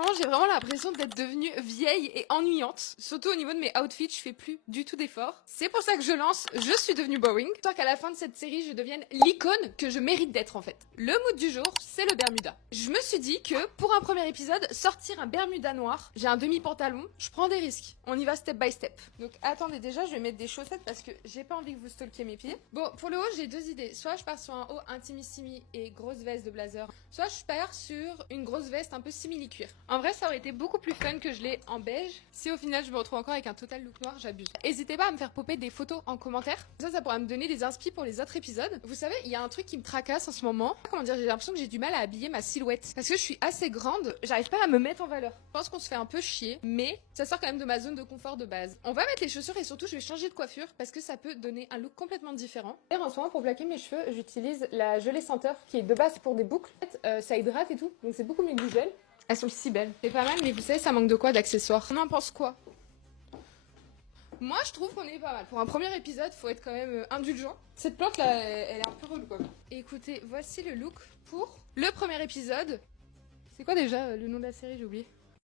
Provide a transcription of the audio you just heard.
dernièrement, j'ai vraiment l'impression d'être devenue vieille et ennuyante. Surtout au niveau de mes outfits, je fais plus du tout d'efforts. C'est pour ça que je lance Je suis devenue boring. Histoire qu'à la fin de cette série, je devienne l'icône que je mérite d'être en fait. Le mood du jour, c'est le Bermuda. Je me suis dit que pour un premier épisode, sortir un Bermuda noir, j'ai un demi-pantalon, je prends des risques. On y va step by step. Donc attendez, déjà, je vais mettre des chaussettes parce que j'ai pas envie que vous stalkiez mes pieds. Bon, pour le haut, j'ai deux idées. Soit je pars sur un haut intimissimi et grosse veste de blazer, soit je pars sur une grosse veste un peu simili-cuir. En vrai, ça aurait été beaucoup plus fun que je l'ai en beige. Si au final, je me retrouve encore avec un total look noir, j'abuse. N'hésitez pas à me faire popper des photos en commentaire. Ça pourra me donner des inspi pour les autres épisodes. Vous savez, il y a un truc qui me tracasse en ce moment. Comment dire, j'ai l'impression que j'ai du mal à habiller ma silhouette. Parce que je suis assez grande, j'arrive pas à me mettre en valeur. Je pense qu'on se fait un peu chier, mais ça sort quand même de ma zone de confort de base. On va mettre les chaussures et surtout, je vais changer de coiffure parce que ça peut donner un look complètement différent. Et en ce moment, pour plaquer mes cheveux, j'utilise la gelée senteur qui est de base pour des boucles. En fait, ça hydrate et tout, donc c'est beaucoup mieux que du gel. Elles sont si belles. C'est pas mal, mais vous savez, ça manque de quoi d'accessoires? On en pense quoi? Moi, je trouve qu'on est pas mal. Pour un premier épisode, faut être quand même indulgent. Cette plante là, elle est un peu relou quoi. Écoutez, voici le look pour le premier épisode. C'est quoi déjà le nom de la série? J'ai oublié.